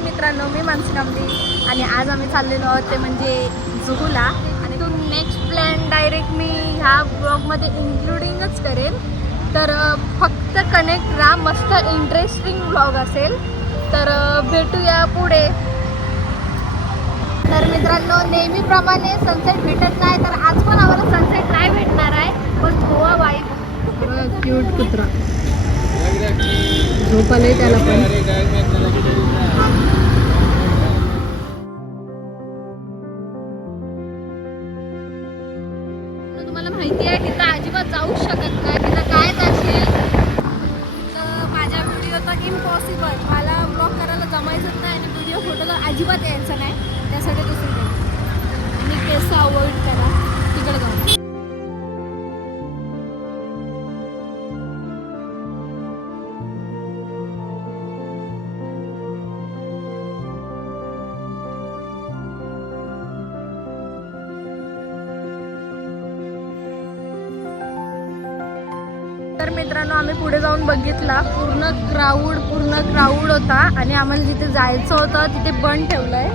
मित्रांनो, मी मानसी आणि आज आम्ही चाललेलो आहोत ते म्हणजे जुहूला. आणि तो नेक्स्ट प्लॅन डायरेक्ट मी ह्या ब्लॉगमध्ये इन्क्लुडिंगच करेन. तर फक्त कनेक्ट राहा, मस्त इंटरेस्टिंग ब्लॉग असेल. तर भेटूया पुढे. तर मित्रांनो, नेहमीप्रमाणे सनसेट भेटत नाही, तर आज पण आम्हाला सनसेट नाही भेटणार आहे. पण गोवा वाईब क्यूट कुत्रा झोप आलंय त्याला पण. तुम्हाला माहिती आहे तिथं अजिबात जाऊ शकत नाही, तिथं काय जाशील तर माझ्या व्हिडिओ तर इम्पॉसिबल, मला ब्लॉग करायला जमायचंच नाही आणि व्हिडिओ फोटो तर अजिबात यायचं नाही. त्यासाठी दुसरी मी केस अवॉइड करा, तिकडे जाऊ. तर मित्रांनो, आम्ही पुढे जाऊन बघितला, पूर्ण क्राऊड होता आणि आम्हाला जिथे जायचं होतं तिथे बंद ठेवलंय.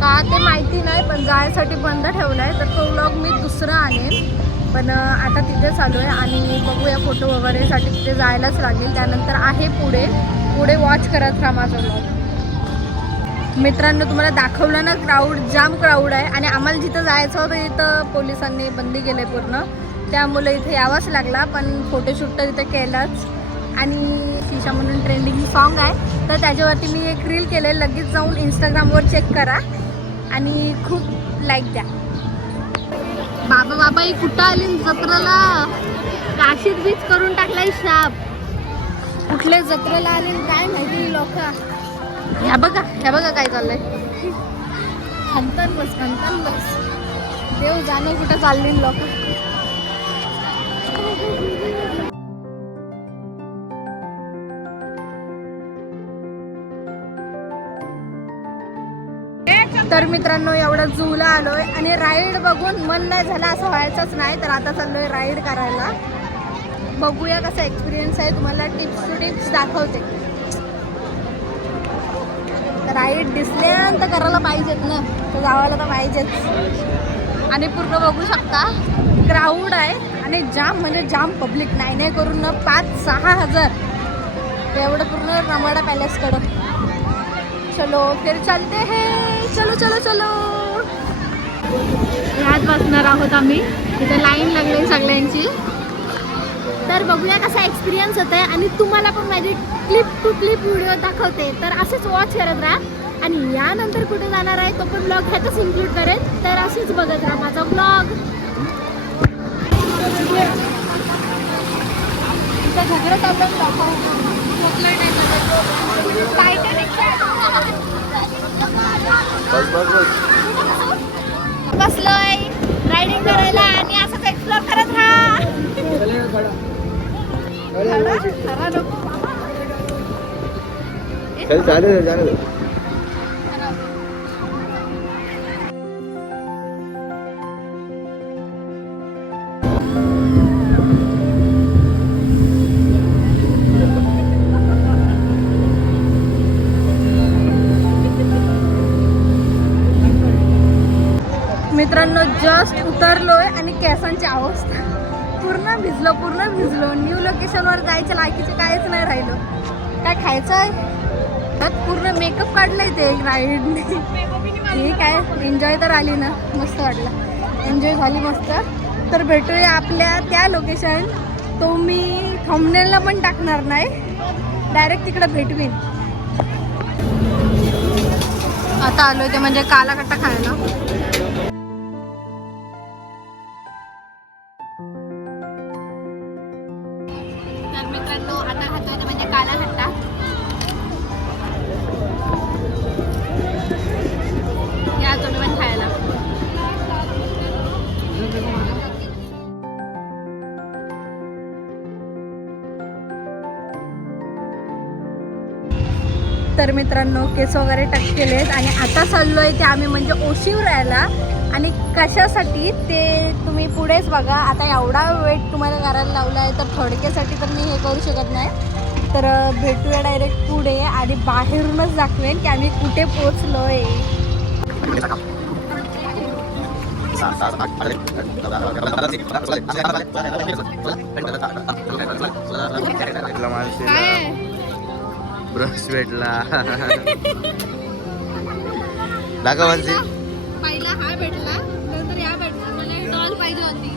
का ते माहिती नाही, पण जायसाठी बंद ठेवलाय. तर तो व्लॉग मी दुसरा आणेन. पण आता तिथे चालू आहे आणि बघूया, फोटो वगैरेसाठी तिथे जायलाच लागेल. त्यानंतर आहे पुढे वॉच करत राहा माझा व्लॉग. मित्रांनो, तुम्हाला दाखवलं ना, जाम क्राऊड आहे आणि आम्हाला जिथं जायचं होतं तिथं पोलिसांनी बंदी केली पूर्ण. त्यामुळे इथे यावंच लागला. पण फोटोशूट तर तिथे केलंच. आणि शिशा म्हणून ट्रेंडिंग सॉन्ग आहे, तर त्याच्यावरती मी एक रील केले. लगेच जाऊन इंस्टाग्रामवर चेक करा आणि खूप लाईक द्या. बाबा ही कुठं आली जत्रेला? काशीत बीच करून टाकलाय शाप. कुठल्या जत्रेला आले काय माहिती लोक. ह्या बघा काय चाललंय. खंतन बस देव जाणे कुठं चालली लोक. तर मित्रांनो, एवढा झूला आलोय आणि राईड बघून मन नाही झालं असं व्हायचंच नाही. तर आता चाललोय राईड करायला. बघूया कसा एक्सपिरियन्स आहे. तुम्हाला टिप्स टू टिप्स दाखवते. राईड दिसल्यानंतर करायला पाहिजेत ना, तर जावायला तर पाहिजेच. आणि पूर्ण बघू शकता क्राऊड आहे आणि जाम म्हणजे जाम पब्लिक. नाही करून ना 5-6 हजार एवढं पूर्ण रमाडा पॅलेसकडं. चलो फिर चलते हैं, चलो ह्यात बसणार आहोत आम्ही. तिथे लाईन लागली सगळ्यांची. तर बघूया कसा एक्सपिरियन्स होत आहे आणि तुम्हाला पण माझी क्लिप टू क्लिप व्हिडिओ दाखवते. तर असेच वॉच करत राहा आणि यानंतर कुठे जाणार आहे तो पण ब्लॉग ह्यातच इन्क्लूड करेन. तर असेच बघत राहा माझा ब्लॉग. बसलोय रायडिंग करायला आणि असंच एक्सप्लोर करत राहा. मित्रांनो, जस्ट उतरलोय आणि केसांची अवस्था पूर्ण भिजलो. न्यू लोकेशनवर जायच्या लायकीचे काहीच नाही राहिलं. काय खायचं आहे, पूर्ण मेकअप काढलाय ते राईडने. ठीक आहे, एन्जॉय तर आली ना, मस्त वाटलं, एन्जॉय झाली मस्त. तर भेटूया आपल्या त्या लोकेशन. तो मी थंबनेलला पण टाकणार नाही, डायरेक्ट तिकडं भेटवीन. आता आलोय ते म्हणजे कालाकट्टा खायला. तर मित्रांनो, आता खातोय ते म्हणजे कालाकट्टा. या तुम्ही पण खायला. तर मित्रांनो केस वगैरे टक केलेत आणि आता चाललो आहे ते आम्ही म्हणजे ओशीवर राहायला. आणि कशासाठी ते तुम्ही पुढेच बघा. आता एवढा वेट तुम्हाला करायला लावला आहे तर थोडक्यासाठी तर मी हे करू शकत नाही. तर भेटूया डायरेक्ट पुढे आणि बाहेरूनच दाखवेन की आम्ही कुठे पोचलो आहे. ब्रश भेटला दाखवांची पहिला हा भेटला नंतर या भेटला. मला डॉल पाहिजे होती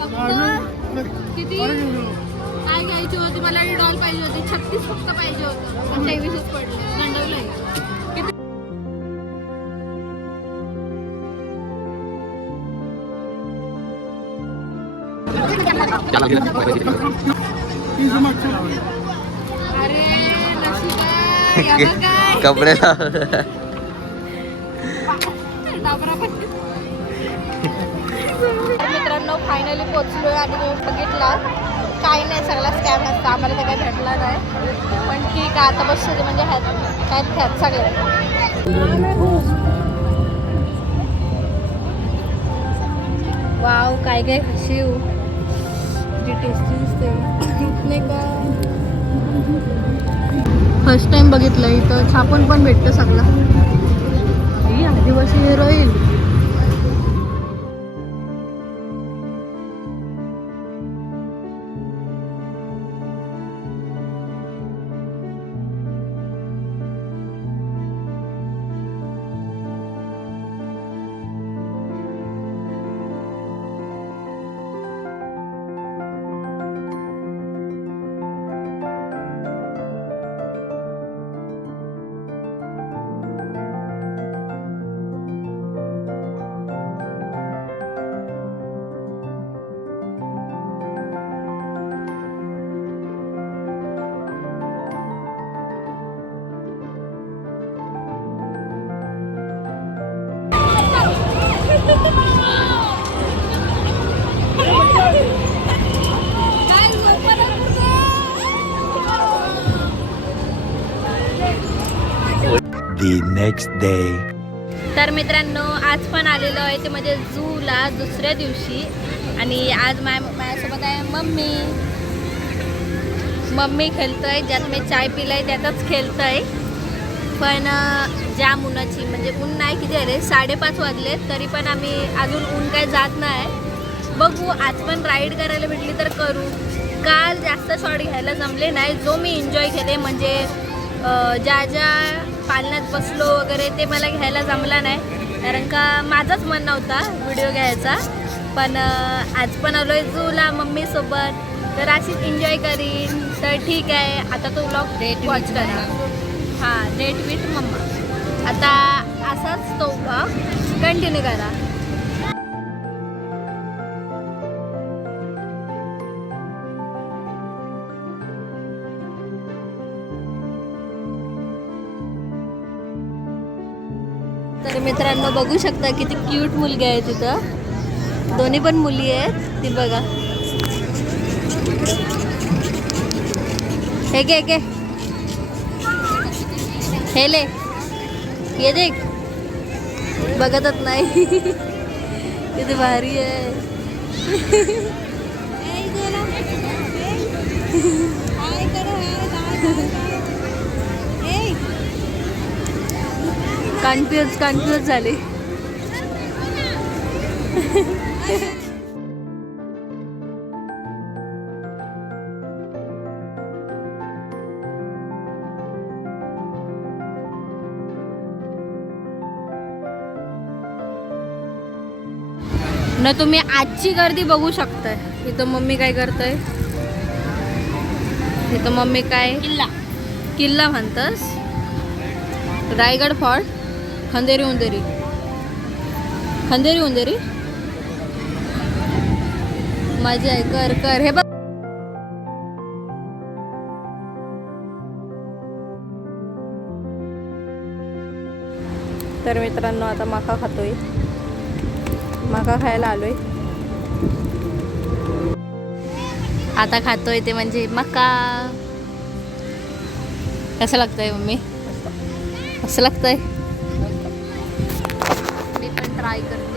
फक्त. किती काय घ्यायची होती मला डॉल पाहिजे होती. 36 फक्त पाहिजे होतं. 23 पडलं गंडवलंय. अरे कपडे मित्रांनो फायनली पोचलोय आणि बघितला काही नाही सगळा स्कॅम असता. आम्हाला ते काही भेटला नाही पण ठीक आहे. आता बस म्हणजे ह्यात सगळे वाव काय काय शिव जी टेस्टी दिसते नाही का. फर्स्ट टाइम बघितलं इथं छापून पण भेटतं सगळं. ही आदिवासी hair oil The next day. तर मित्रांनो आज पण आलेलो आहे ते म्हणजे झूला दुसऱ्या दिवशी. आणि आज माझ्यासोबत आहे मम्मी खेळतोय. ज्यात मी चाय पिलाय त्यातच खेळतोय. पण जाम उन्हाची म्हणजे ऊन नाही किती आले 5:30 वाजले तरी पण आम्ही अजून ऊन काय जात नाही. बघू आज पण राईड करायला भेटली तर करू. काल जास्त शॉट घ्यायला जमले नाही. जो मी एन्जॉय केले म्हणजे ज्या पालण्यात बसलो वगैरे ते मला घ्यायला जमला नाही कारण का माझाच मन नव्हता व्हिडिओ घ्यायचा. पण आज पण आलो आहे झूला मम्मीसोबत तर अशीच एन्जॉय करीन. तर ठीक आहे आता तो व्लॉग वॉच करा. हां डेट विथ मम्मा. आता असाच तो व्लॉग कंटिन्यू करा. तर मित्रांनो बघू शकता किती क्यूट मुलगी आहे तिथं. दोन्ही पण मुली आहेत. ती बघा हे घे हे ले ये देख बघतच नाही किती भारी आहे. कन्फ्यूज झाली. न तुम्ही आजची गर्दी बघू शकताय. इथं मम्मी काय करताय. इथं मम्मी काय किल्ला म्हणतस. रायगड फोर्ट खंदेरी उंदेरी मजा आहे. कर हे बघ. तर मित्रांनो आता माका खातोय. माका खायला आलोय. आता खातोय ते म्हणजे मका. कसं लागतंय मम्मी. असं लागतंय मी पण ट्राय करते